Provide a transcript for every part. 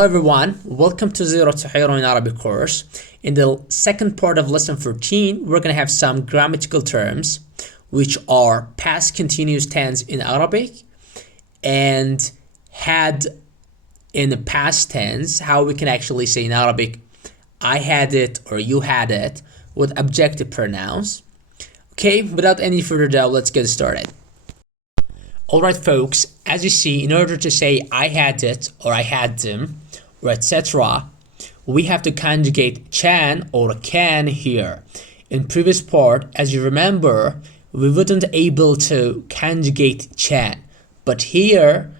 Hello everyone, welcome to Zero to Hero in Arabic course. In the second part of lesson 14, we're going to have some grammatical terms which are past continuous tense in Arabic and had in the past tense, how we can actually say in Arabic I had it or you had it with objective pronouns. Okay, without any further ado, let's get started. Alright folks, as you see, in order to say I had it or I had them or etc., we have to conjugate can or can here. In previous part, as you remember, we wouldn't able to conjugate can, but here,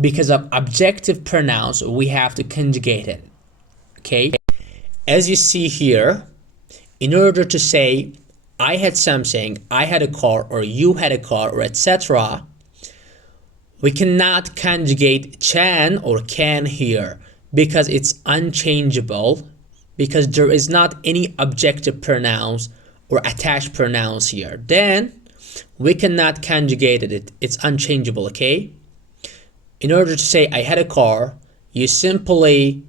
because of objective pronouns, we have to conjugate it. Okay, as you see here, in order to say I had something, I had a car or you had a car or etc., we cannot conjugate can or can here because it's unchangeable, because there is not any objective pronouns or attached pronouns here. Then we cannot conjugate it. It's unchangeable, okay? In order to say I had a car, you can simply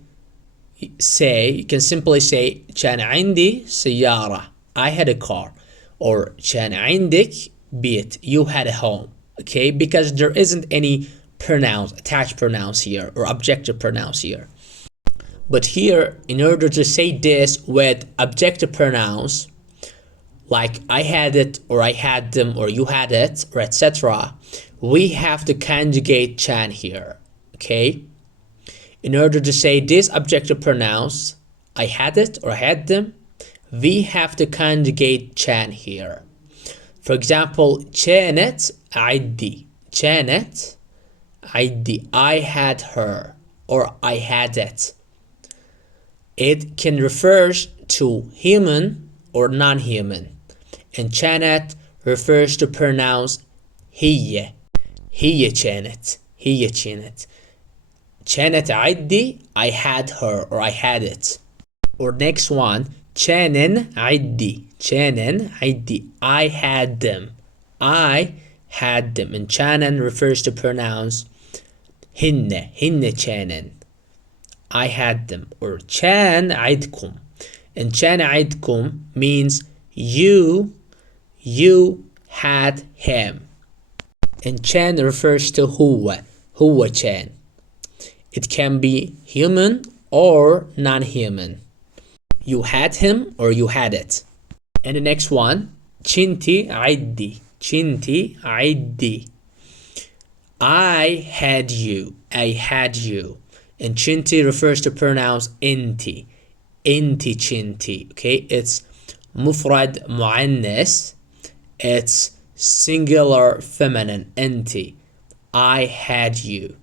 say كان عندي سيارة. I had a car. Or كان عندك بيت. You had a home. Okay, because there isn't any pronouns, attached pronouns here or objective pronouns here. But here, in order to say this with objective pronouns, like I had it or I had them or you had it or etc., we have to conjugate can here. Okay, in order to say these objective pronouns, I had it or I had them, we have to conjugate can here. For example, كانت عندي. كانت عندي. I had her or I had it. It can refer to human or non-human. And كانت refers to pronouns هي. هي كانت. هي كانت. كانت عندي. I had her or I had it. Or next one. كانن عندي. كانن عندي. I had them. I had them. And كانن refers to pronouns هن. هن كانن. I had them. Or كان عندكم. And كان عندكم means you had him. And كان refers to هو. هو كان. It can be human or non-human. You had him or you had it. And the next one, كنتي عندي. كنتي عندي. I had you. I had you. And كنتي refers to pronouns انتي. انتي كنتي. Okay, it's مفرد مؤنث. It's singular feminine. انتي. I had you.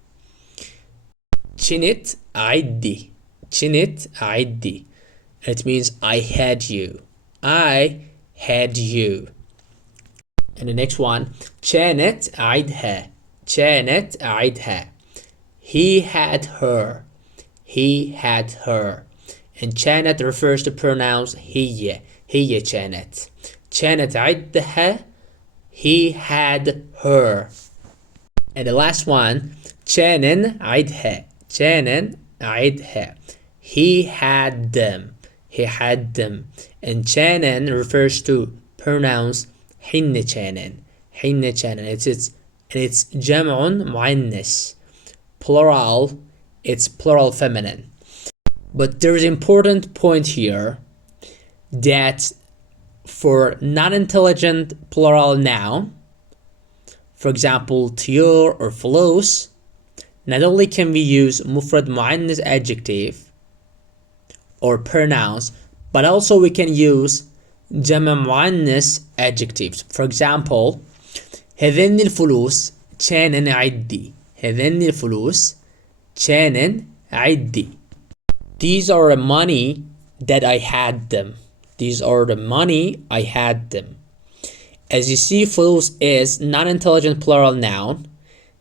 كنت عندي. كنت عندي. It means I had you. I had you. And the next one, كانت عندها. كانت عندها. He had her. He had her. And كانت refers to pronouns هي. هي كانت. كانت عندها. He had her. And the last one, كانن عندها. كانن عندها. He had them. He had them. And كانن refers to pronouns حن كانن. حن كانن. It's جمع مؤنث. Plural. It's plural feminine. But there is an important point here that for non-intelligent plural noun, for example, طيور or فلوس, not only can we use مفرد مؤنث adjective or pronouns, but also we can use جمع مؤنث adjectives. For example, هذين الفلوس كانن عندي. هذين الفلوس كانن عندي. These are the money that I had them. These are the money I had them. As you see, فلوس is non-intelligent plural noun.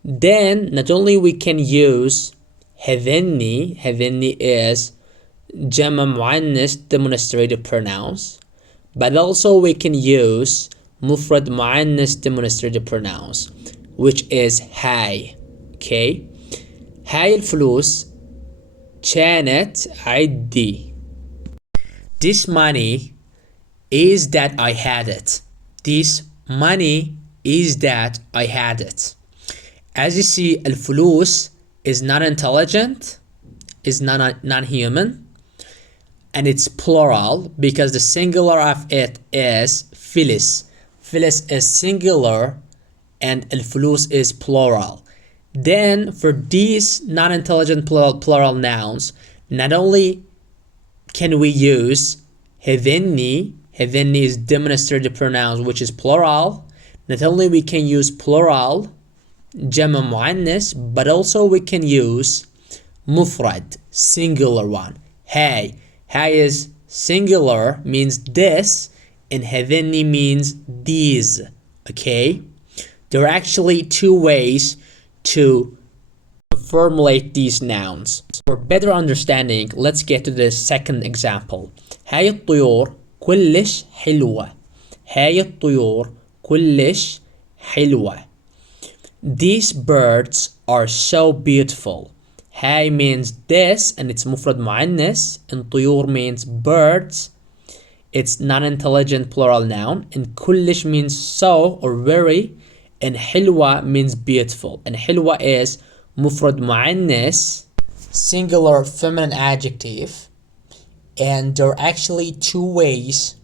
Then not only we can use هذني. هذني is جمع مؤنث demonstrative pronouns, but also we can use مفرد مؤنث demonstrative pronouns, which is هاي. Okay, هاي الفلوس كانت عندي. This money is that I had it. This money is that I had it. As you see, الفلوس is not intelligent, is non-human, and it's plural because the singular of it is فلس. فلس is singular and الفلوس is plural. Then for these non-intelligent plural nouns, not only can we use هذني is demonstrative pronouns which is plural. Not only we can use plural جمع مؤنث, but also we can use مفرد singular one. هاي is singular, means this, and هذني means these. Okay, there are actually two ways to formulate these nouns. For better understanding, let's get to the second example. هاي الطيور كلش حلوة. هاي الطيور كلش حلوة. These birds are so beautiful. هاي means this and it's مفرد مؤنث, and طيور means birds. It's non-intelligent plural noun, and كلش means so or very, and حلوة means beautiful, and حلوة is مفرد مؤنث, singular feminine adjective. And there are actually two ways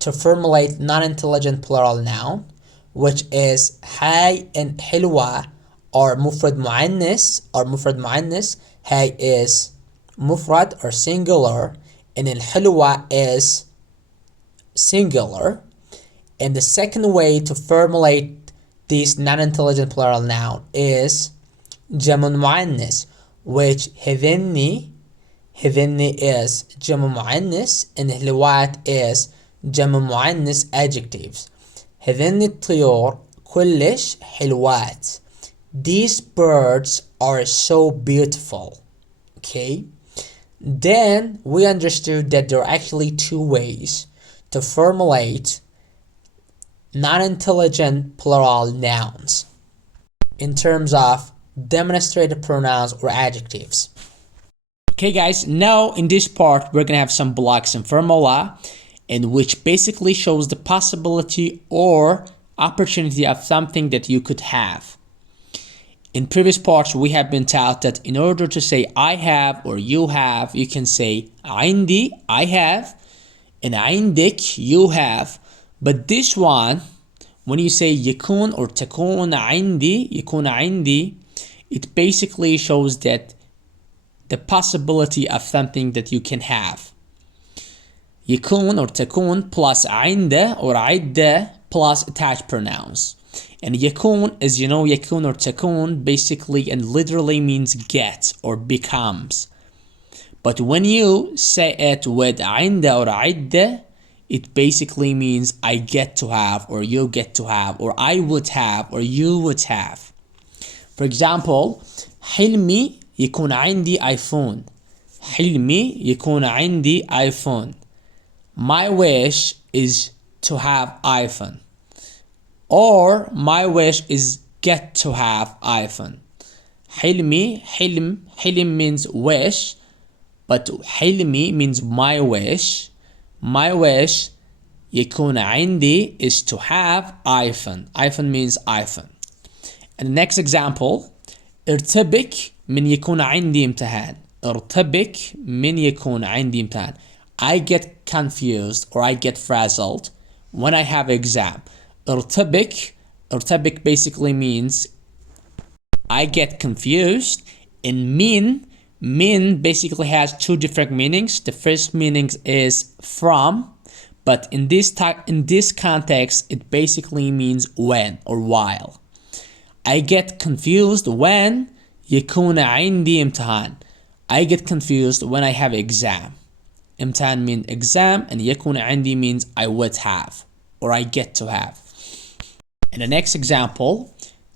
to formulate non-intelligent plural noun, which is هاي and حلوة are مفرد مؤنث. هاي is مفرد or singular, and الحلوة is singular. And the second way to formulate this non-intelligent plural noun is جمع مؤنث, which هذني is جمع مؤنث, and حلوات is جمع مؤنث adjectives. هذني الطيور كلش حلوات. These birds are so beautiful. Okay, then we understood that there are actually two ways to formulate non-intelligent plural nouns in terms of demonstrative pronouns or adjectives. Okay guys, now in this part we're gonna have some blocks and formula, in which basically shows the possibility or opportunity of something that you could have. In previous parts we have been taught that in order to say I have or you have, you can say عندي, I have, and عندك, you have. But this one, when you say يكون or تكون عندي, it basically shows that the possibility of something that you can have. يكون or تكون plus عنده or عدة plus attached pronouns. And يكون, as you know, يكون or تكون basically and literally means get or becomes. But when you say it with عنده or عدة, it basically means I get to have, or you get to have, or I would have, or you would have. For example, حلمي يكون عندي iPhone. حلمي يكون عندي iPhone. My wish is to have iPhone. Or my wish is get to have iPhone. حلمي, حلم means wish, but حلمي means my wish. My wish يكون عندي is to have iPhone. iPhone means iPhone. And the next example, ارتبك من يكون عندي امتحان. ارتبك من يكون عندي امتحان. I get confused or I get frazzled when I have exam. ارتبك basically means I get confused. And min basically has two different meanings. The first meaning is from, but in this context it basically means when or while. I get confused when يكون عندي امتحان. I get confused when I have exam. امتحان means exam, and يكون عندي means I would have or I get to have. In the next example,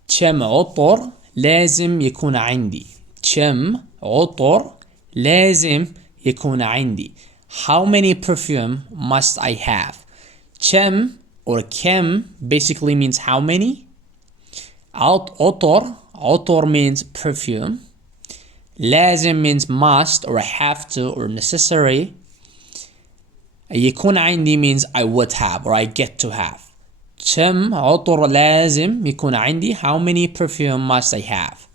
كم عطر لازم يكون عندي. كم عطر لازم يكون عندي. How many perfume must I have? كم or كم basically means how many. عطر means perfume. لازم means must or have to or necessary. يكون عندي means I would have or I get to have. كم عطر لازم يكون عندي. How many perfume must I have.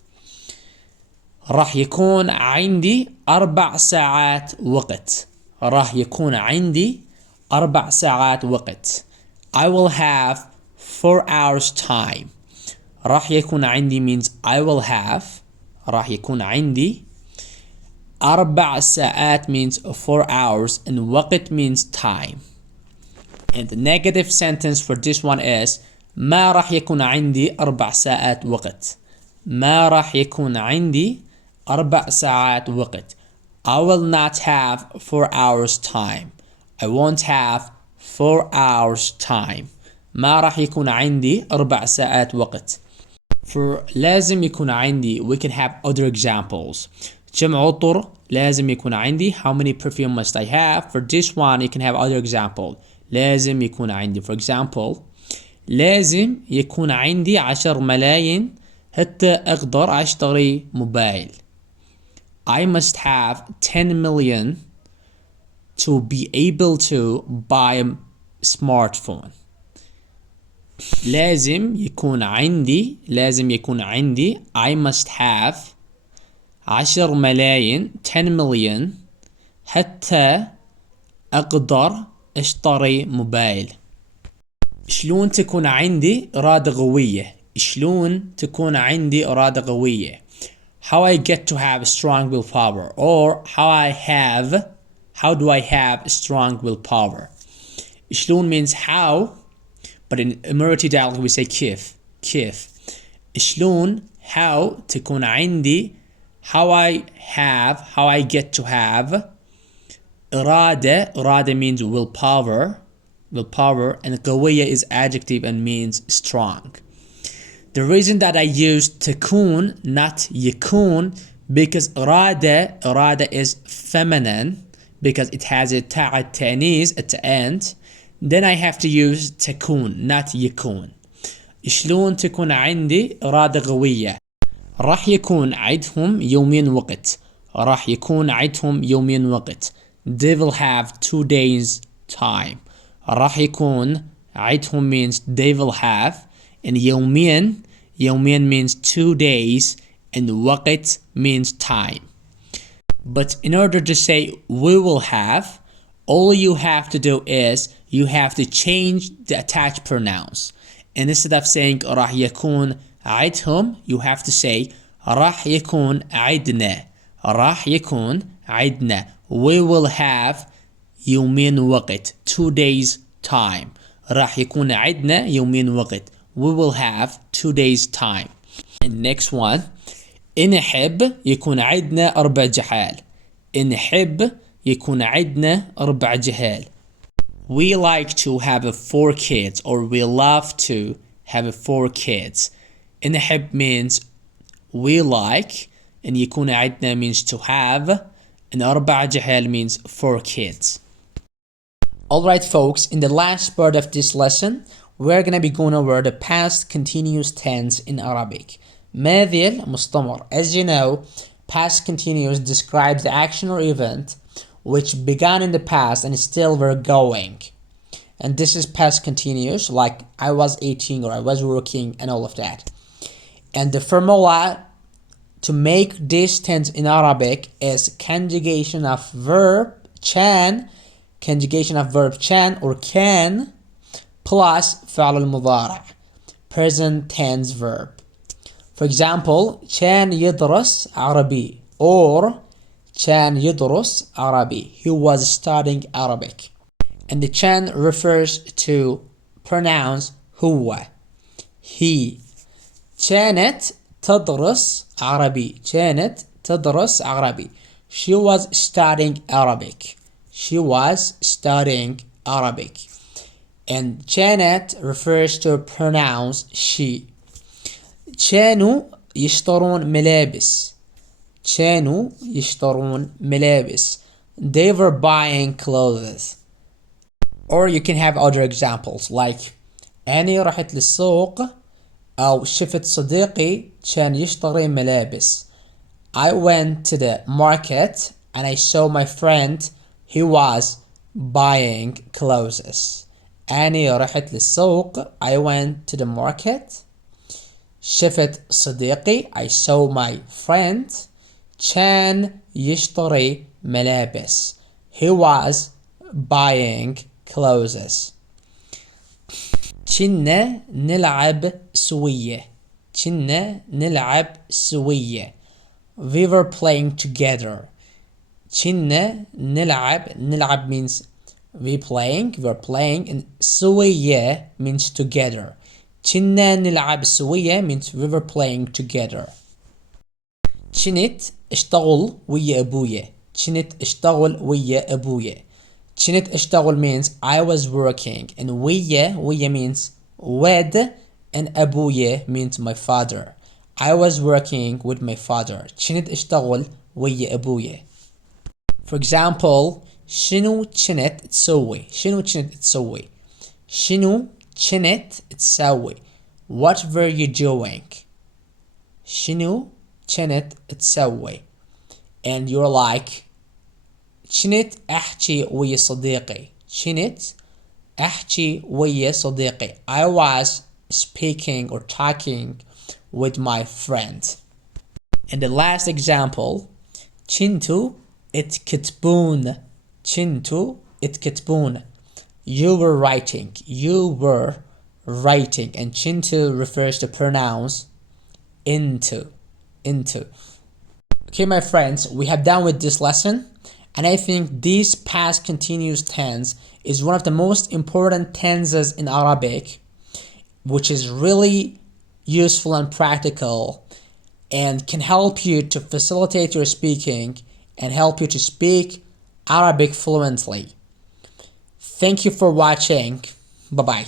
راح يكون عندي 4 ساعات وقت. راح يكون عندي 4 ساعات وقت. I will have 4 hours time. راح يكون عندي means I will have. راح يكون عندي 4 ساعات means 4 hours and وقت means time. And the negative sentence for this one is ما راح يكون عندي 4 ساعات وقت. ما راح يكون عندي 4 ساعات وقت. I will not have 4 hours time. I won't have 4 hours time. ما راح يكون عندي 4 ساعات وقت. For لازم يكون عندي we can have other examples. كم عطر لازم يكون عندي. How many perfume must I have. For this one you can have other example. لازم يكون عندي for example لازم يكون عندي 10 ملايين حتى أقدر أشتري موبايل. I must have 10 million to be able to buy a smartphone. لازم يكون عندي I must have 10 ملايين 10 million حتى أقدر أشتري موبايل. شلون تكون عندي إرادة قوية. How I get to have strong willpower or how do I have strong willpower. شلون means how, but in Emirati dialect we say كيف. شلون how تكون عندي how I get to have إرادة means willpower and قوية is adjective and means strong. The reason that I use تكون not يكون because إرادة is feminine because it has a تاء التأنيث at the end. Then I have to use تكون not يكون. شلون تكون عندي إرادة قوية. راح يكون عندهم يومين وقت. They will have 2 days time. راح يكون عندهم means they will have and يومين means 2 days and وقت means time. But in order to say we will have, all you have to do is you have to change the attached pronouns. And instead of saying راح يكون عندهم, you have to say راح يكون عندنا. We will have يومين وقت 2 days time. راح يكون عندنا يومين وقت. We will have 2 days time. And next one. نحب يكون عندنا 4 جحال. We like to have 4 kids or we love to have 4 kids. نحب means we like and يكون عندنا means to have and 4 جحال means 4 kids. Alright folks, in the last part of this lesson we're gonna be going over the past continuous tense in Arabic. ماضي المستمر. As you know, past continuous describes the action or event which began in the past and still were going. And this is past continuous, like I was eating or I was working and all of that. And the formula to make this tense in Arabic is conjugation of verb كان or can plus فعل المضارع present tense verb. For example, كان يدرس عربي or كان يدرس عربي. He was studying Arabic. And the كان refers to pronouns هو, he. كانت تدرس عربي. She was studying Arabic. And كانت refers to pronouns she. كانوا يشترون ملابس. They were buying clothes. Or you can have other examples like أنا رحت للسوق أو شفت صديقي كان يشتري ملابس. I went to the market and I saw my friend he was buying clothes. أني رحت للسوق. I went to the market. شفت صديقي. I saw my friend. كان يشتري ملابس. He was buying clothes. كنا نلعب سوية. كنا نلعب سوية. We were playing together. كنا نلعب means we were playing and سوية means together. كنا نلعب سوية means we were playing together. كنت اشتغل ويا أبويا. كنت اشتغل ويا أبويا. كنت اشتغل means I was working and ويا means with and أبويا means my father. I was working with my father. كنت اشتغل ويا أبويا. For example, شنو كنت تسوي. شنو كنت تسوي. شنو كنت تسوي. What were you doing. شنو كنت تسوي. And you're like كنت أحكي ويا صديقي. كنت أحكي ويا صديقي. I was speaking or talking with my friend. And the last example, كنتوا تكتبون. كنتوا تكتبون. You were writing. You were writing. And كنتوا refers to pronouns into. Okay, my friends, we have done with this lesson. And I think this past continuous tense is one of the most important tenses in Arabic, which is really useful and practical and can help you to facilitate your speaking and help you to speak Arabic fluently. Thank you for watching. Bye bye.